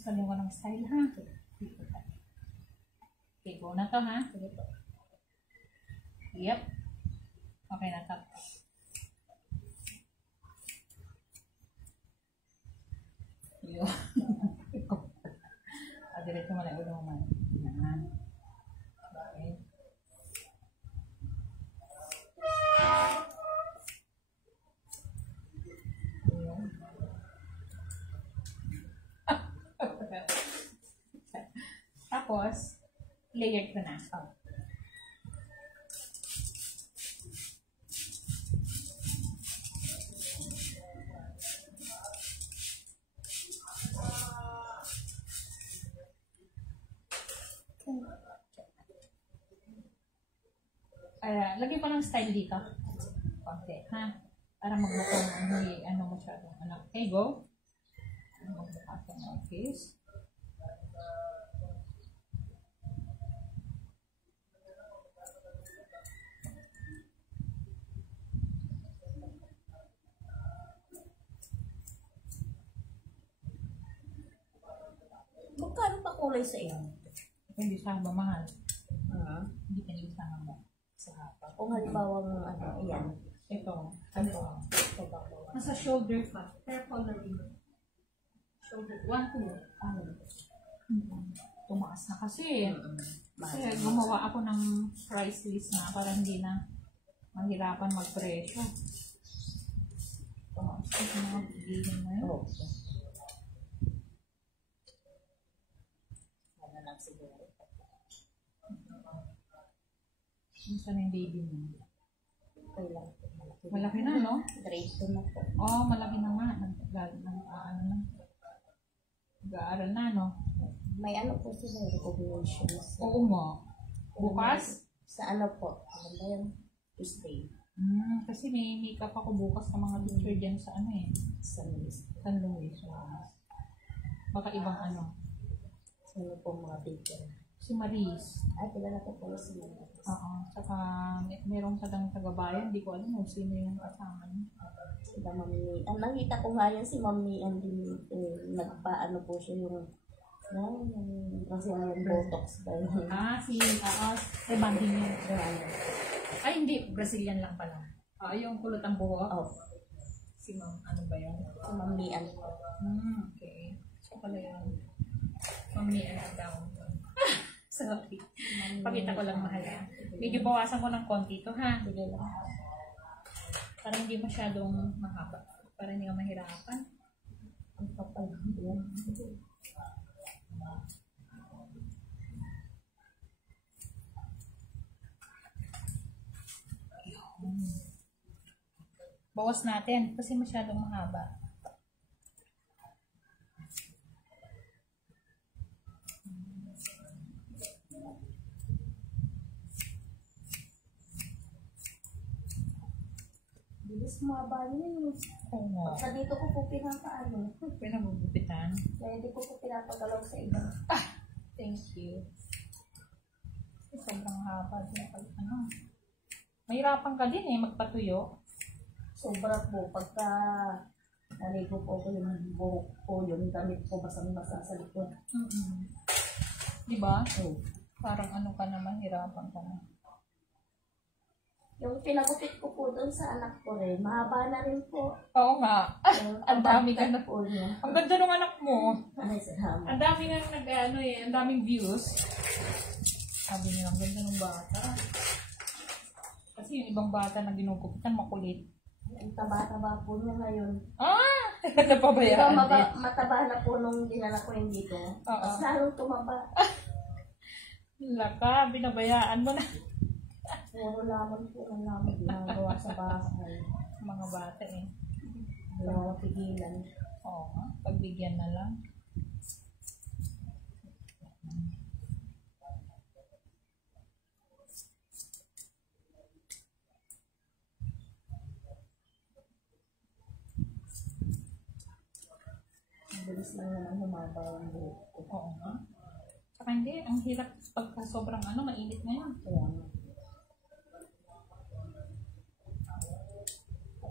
Sabihin ko ng style, ha? Okay, go na to, ha? Yep. Okay na to. Yun. Diretso mo na ulo mo man. Yan. Okay. Yun. Tapos, layered ko na. Oh. Lagyan ko ng style dito. Konti, ha? Para magbukong hindi ano masyadong ano. Okay, go. Magbukong ng face. Magkano pa kulay sa iyo? Hindi siya mahal. Hindi ka nila sama sa hapa. Kung halimbawa ng ano, ayan. Ito. Nasa shoulder pa. Hair coloring. Shoulder. 1, 2. Tumaas na kasi. Kasi gumawa ako ng price list na para hindi na mahirapan mag-presyo. Tumaas na yung mga bigilin na yun. Ano lang siguro. Saan yung baby mo? Okay lang. Malaki na, no? Grade 2 na po. Oo, malaki na nga. Nag-aaral na, no? May ano po sila, recognitions. Oo mo. Bukas? Sa ano po? Ano ba yun? Tuesday. Kasi may makeup ako bukas ng mga teacher dyan sa ano eh. San Luis. San Luis. Baka ibang ano. Sino po mga teacher? Si Maris. Ay, kilala ko po si Maris. Oo. Saka merong sadang tagabayan. Hindi ko alam kung sino yung kasama niya. Sila Mami. Ang nakita ko nga yan si Mami ang nagpaano po siya yung kasi yung botox ba yun? Si banding niya. Ay, hindi. Brazilian lang pala. Yung kulot ang buhok. Si Ma'am, ano ba yun? Si Mami ano. Okay. So pala yun. Mami, ano down. Sorry. Pakita ko lang mahal. Medyo bawasan ko ng konti ito, ha? Sige lang. Para hindi masyadong mahaba. Para hindi ka mahirapan. Ang kapal. Yan. Bawas natin kasi masyadong mahaba. Bilis mababa yun. Pagka dito ko po pinakaano. Pinagugupitan. Kaya hindi ko po pinapagalaw sa iba. Thank you. Sobrang haba din pag ano. Mahirapan ka din magpatuyo. Sobra po. Pagka naligo po ko yung buhok ko, yung damit ko basang-basa sa likod. Diba? Parang ano ka naman, hirapan ka na. Yung pinagupit ko po doon sa anak ko rin, mahaba na rin po. Oo nga. Ang dami ka na po niya. Ang ganda ng anak mo. Ay, salamat. Ang dami nga ang daming views. Sabi niya, ang ganda ng bata. Kasi yung ibang bata na ginugupitan, makulit. Ang taba-taba po niya ngayon. Napabayaan diba, mataba na po nung dinala ko yung dito. Mas lalong tumaba. Laka, binabayaan mo na. Puro lamon po ng lamon ginagawa sa bahay. Mga bata eh. Hindi ako pigilan. Oo, pagbigyan na lang. Ang bilis lang naman humaba yung buhok ko. Oo nga. Saka hindi, ang hirap pagka sobrang mainit na yun. Kaya nga.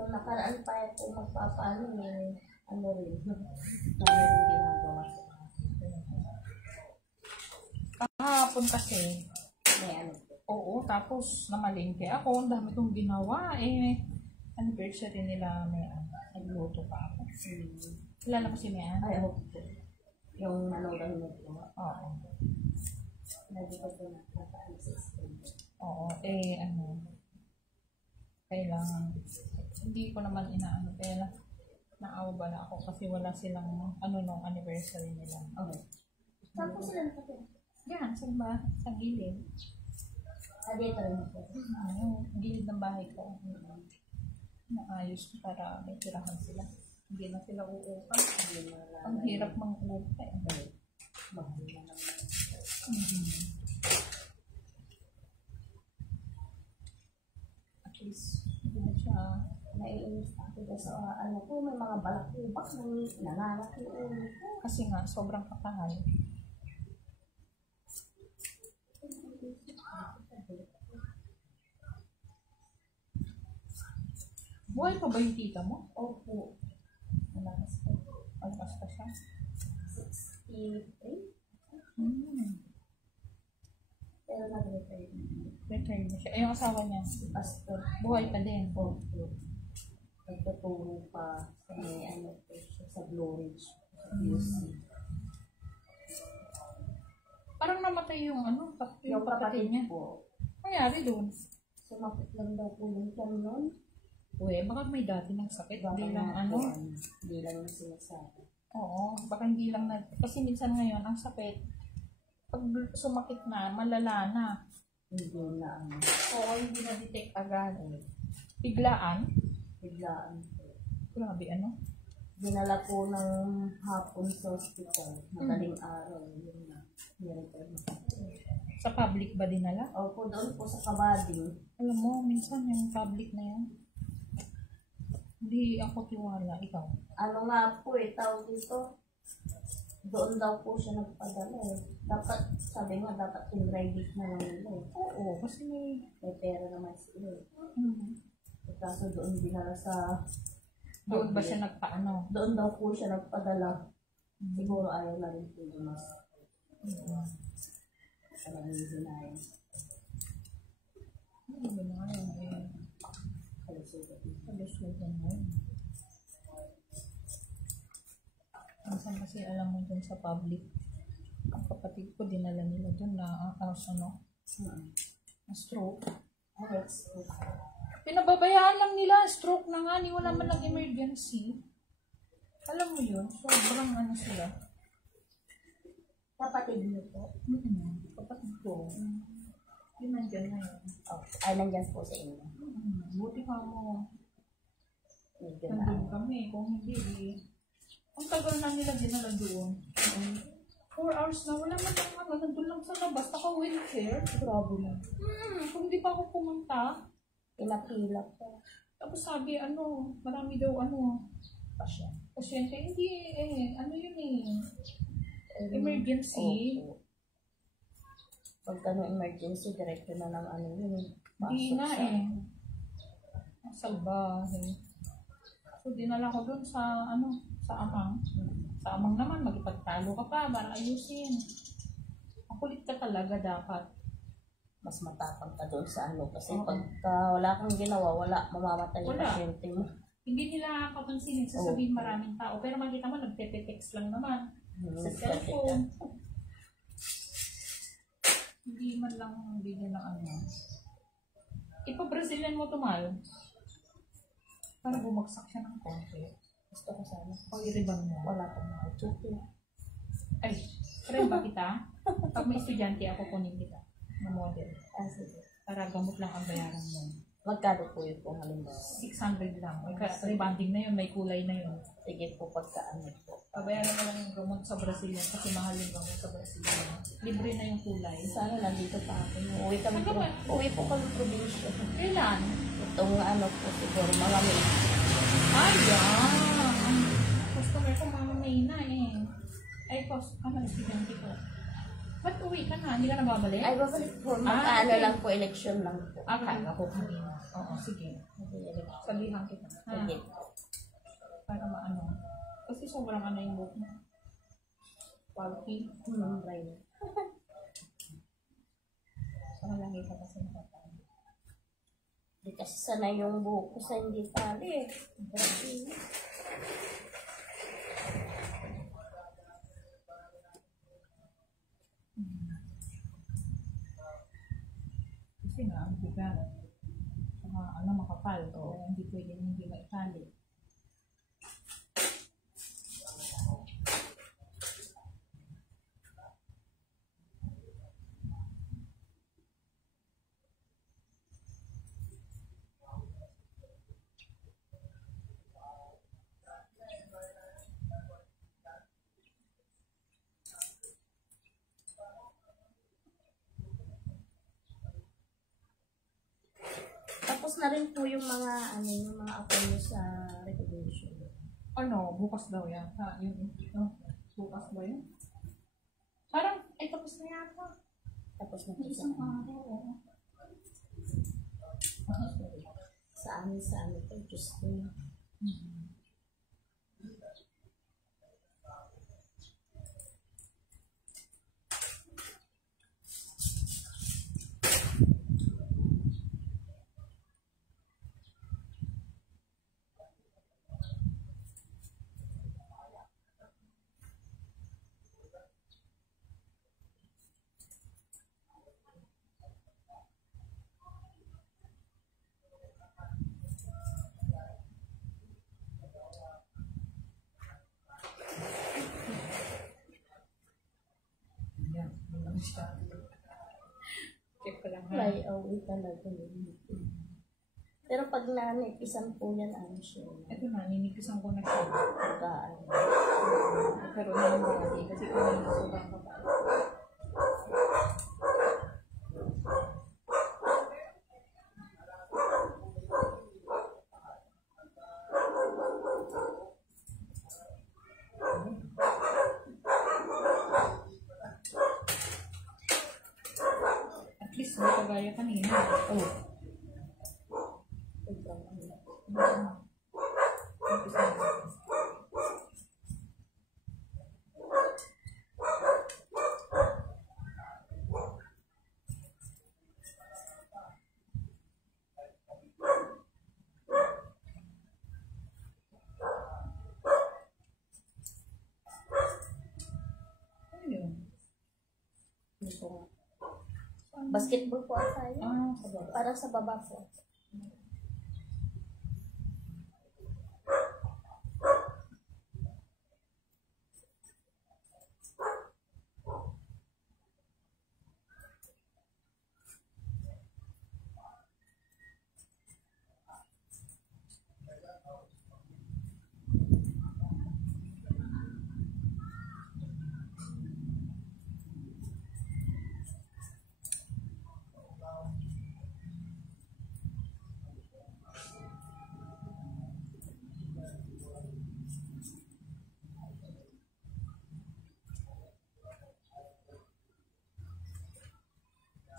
Kung nakaraan pa ito magpapaano, may ano rin. Dami rin ginagawa. Kahapon kasi, May ano po. oo, tapos namalingke ako, ang dami kong ginawa eh. Anniversary nila, may nagluto pa ako. Kilala ko si Mian? Ay, ako po. Yung nanolang mo po. Oo. Lagi ko po nakakaano sa school. Oo, eh kailangan, hindi ko naman inaano, kaya naawa ba na ako kasi wala silang nung anniversary nila. Okay. Saan po sila nakatira? Yan, sa gilid. Dito rin po. Gilid ng bahay ko. Naayos ko para may tirahan sila. Hindi na sila uupa. Ang hirap mang-uupa eh. Mahal na naman. At least, hindi na siya Naiinis ako kasi ano po, may mga balakubak na nanganak yung ulo ko. kasi nga sobrang kapahal. Buhay pa ba yung tita mo? Opo. Malakas po. Alpas pa siya. 63? Pero nag-retire na. Retired na siya. Eh, yung asawa niya, Pastor. buhay pa din. Opo. Nagtuturo pa sa may ano po siya, sa Blue Ridge. UC. Parang namatay yung Yung kapatid niya. po, Mayari doon. sumakit lang daw po yung kanon. Uwe, baka may dati ng sakit. Hindi lang Hindi lang yung sinasabi. Oo, baka hindi lang kasi minsan ngayon, ang sakit, pag sumakit na, malala na. Hindi na ano. Oo, hindi na-detect agad. Biglaan. Biglaan po. Grabe, Dinala po ng hapon sa hospital. Madaling araw. Yun na. Nirepair na. Sa public ba dinala? Opo, doon po sa Kabading. Alam mo, minsan yung public na yan, hindi ako tiwala. Ikaw? Ano nga po tawag dito. Doon daw po siya nagpadala Dapat, sabi nga, dapat in-private na lang nila Oo, kasi may... May pera naman sila Kaso doon dinala sa... Doon ba siya nagpaano? Doon daw po siya nagpadala. Siguro ayaw na rin po yun. Talagang hinayin. Ano ba na ngayon? Kalusugan mo. Minsan kasi alam mo dun sa public, ang kapatid ko dinala nila dun na stroke. Pinababayaan lang nila, stroke na nga, ni wala man lang emergency. Alam mo yun, sobrang sila. Kapatid niyo po? Kapatid ko. Yun nandyan na yun. Ay, nandyan po sa inyo. Buti ka mo. Medyo Nandun kami, kung hindi, ang tagal na nila dinala doon. 4 hours na, wala man lang nandun lang sa labas, naka-wheelchair. Grabe na. Kung di pa ako pumunta, Pinapila po. tapos sabi, marami daw, pasyente, hindi, yun emergency. Opo. Pagka no emergency, diretso na lang yun. Hindi na salbahe. So, dinala ko dun sa, sa amang. Sa amang naman, magipagtalo ka pa para ayusin. Makulit ka talaga dapat. Mas matapang ka doon sa kasi pagka wala kang ginawa, mamamatay yung pasyente mo. Hindi nila kapansinin, sasabihin maraming tao. Pero makita mo, nagte-text lang naman. Sa cellphone. Hindi man lang bigyan ng Ipa-Brazilian mo tumal. Para bumagsak siya ng konti. Gusto ko sana. Pag-iriban mo. Wala pang mga Ay, friend ba kita? Pag may estudyante ako, kunin kita. Na model. Sige. Para gamot lang ang bayaran mo. Magkano po yun po halimbawa? 600 lang. Rebanding na yun, may kulay na yun. Sige po, pagkaan po. Pabayaran mo lang yung gamot sa Brazilian kasi mahal yung gamot sa Brazilian. Libre na yung kulay. Sana nandito pa ako. Saan Uwi po kami probinsya. Kailan? Itong po siguro, mga May. Ay, yan. Customer ko mga May na Ay, estudyante ko. Ba't uwi ka na? Hindi ka na babalik? Ay, babalik po. Magkaano lang po, election lang po. Kaya ako kanina. Oo, sige. Sabihan kita. Sige. Para Kasi sobrang yung book mo. Quality. Right. Saka lagi ka kasi nakatali. Di kasi sanay yung buhok ko sa hindi tali eh. Grabe. Kasi nga, ang bigat. Saka makapal. Kaya hindi pwedeng hindi maitali. Tapos na rin po yung mga apo nyo sa recognition. Bukas daw yan. Bukas ba yun? Parang, tapos na yata. Tapos na po sa Isang araw. sa amin po, Tuesday. Yan. Siya. Check ko lang ha. Fly away talaga. Pero pag nanipisan po yan, siya. Ito na, ninipisan ko na siya. Pagkaan. Nagkaroon na ng body kasi kung hindi sobrang kapal. At least, hindi kagaya kanina. Sobrang Ano yun? basketball po ata yun. Sa baba. Para sa baba po.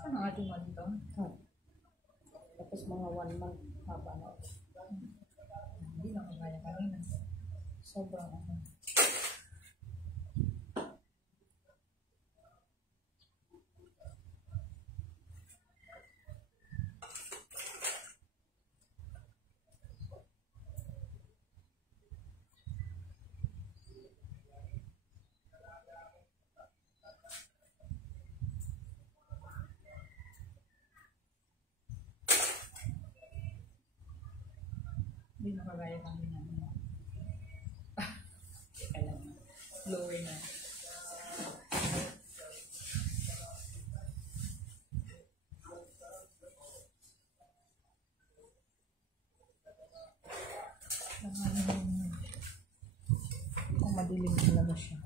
Saan ang ating one dito? Tapos mga 1 month haba na. Hindi lang kagaya kanina. Sobrang hindi na kagaya kanina. Teka lang. Lower na. Kung madilim talaga siya.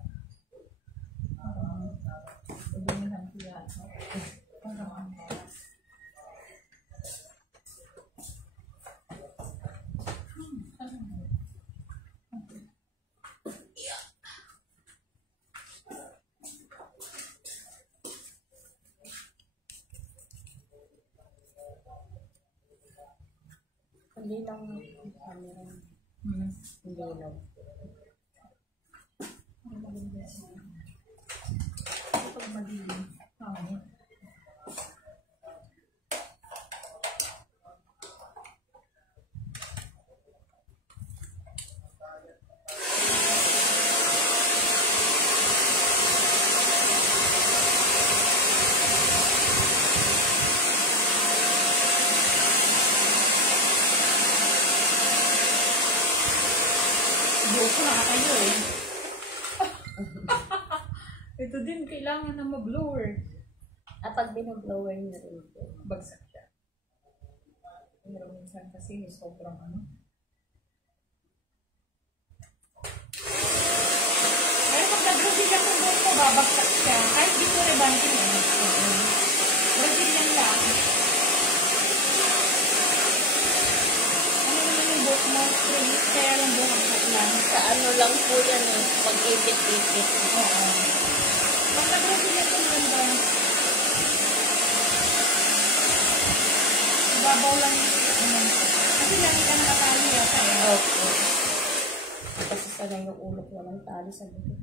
Madilim ang siya. Parang Hindi lang camera. Hindi lang. pag madilim. Ito din, kailangan na ma-blower. Pag binablower niyo rin po. Bagsak siya. Pero minsan kasi sobrang ano. Pero pag nag-Brazilian ko doon ko, babagsak siya. Kahit di ko rebantin eh. Brazilian lang. Ano naman yung buhok mo? Straight. Kaya lang buhok lang. Sa ano lang po yan eh. Pag-ipit-ipit. Oo. Pag nag-Brazilian ko doon ba? Babaw lang. Kasi lagi ka nakatali yata eh. Okay. Kasi sanay yung ulo ko walang tali sa buhok.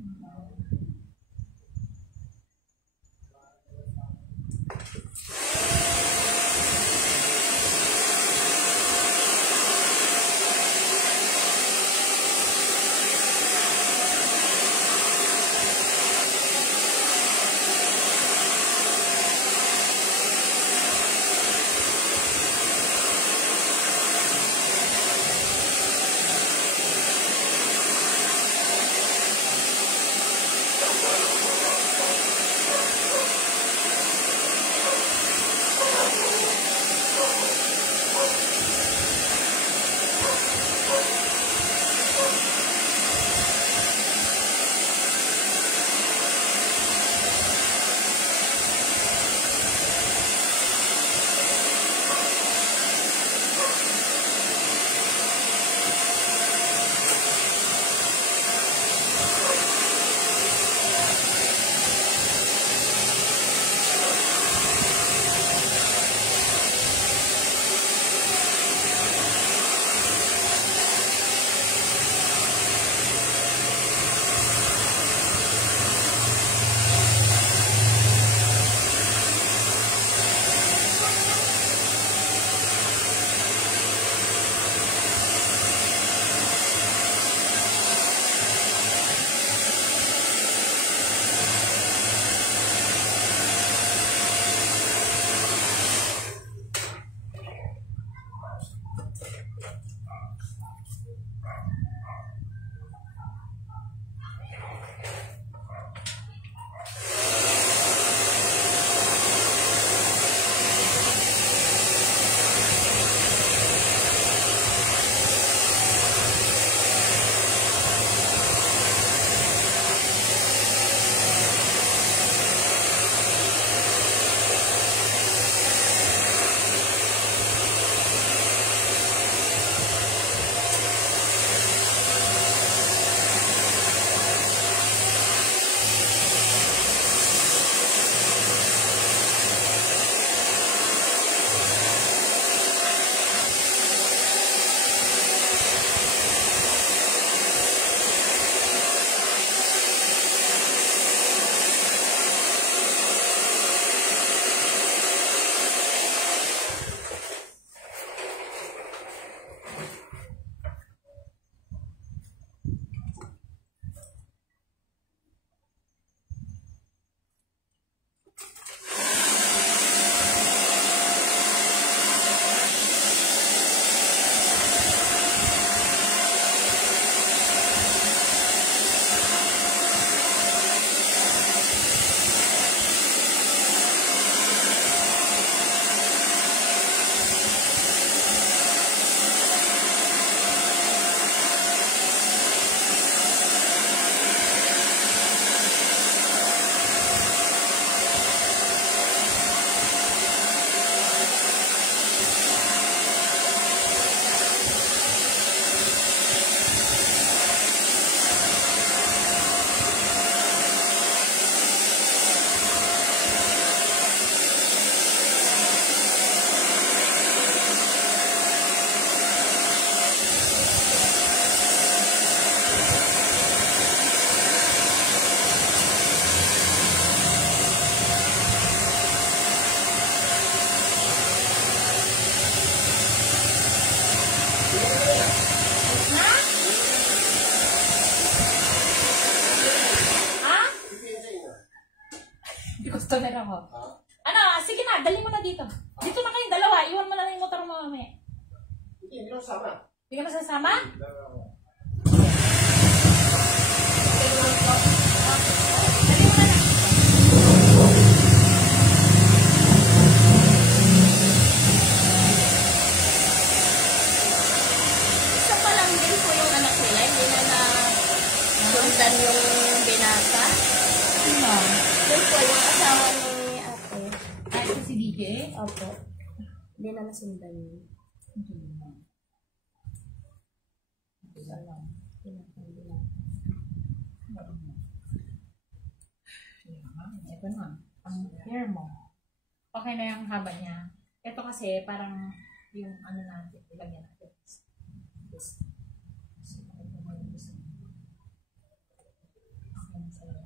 Customer ako. Ano, sige na, dali mo na dito. Dito na kayong dalawa, iwan mo na lang yung motor mo mamaya. Hindi ko sasama. Hindi ka masasama? Dali mo na. PBA? Opo. Hindi na nasundan yun. Isa lang. Pinapandi lang. Ito na. Ang hair mo. Okay na yung haba niya. Ito kasi parang yung ano natin. Ilagyan natin. This. Okay na sa'yo.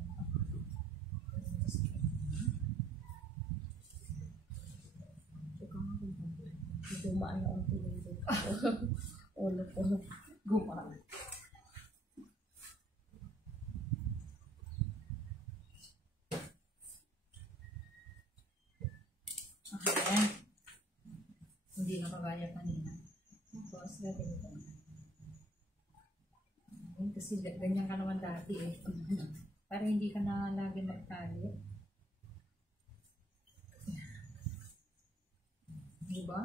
Dumaan na ang tulong dito. Ulo ko. Gumaan. Okay. Hindi na kagaya kanina. Tapos, gagawin ko. Kasi ganyan ka naman dati eh. Para hindi ka na lagi magtali. Diba?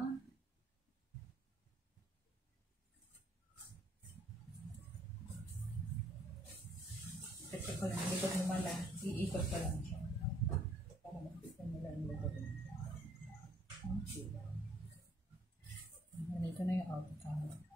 Kasi ko lang, likod mo mala, iikot ka lang siya. Para makita nila ang likod mo. Okay. Ito na yung outcome.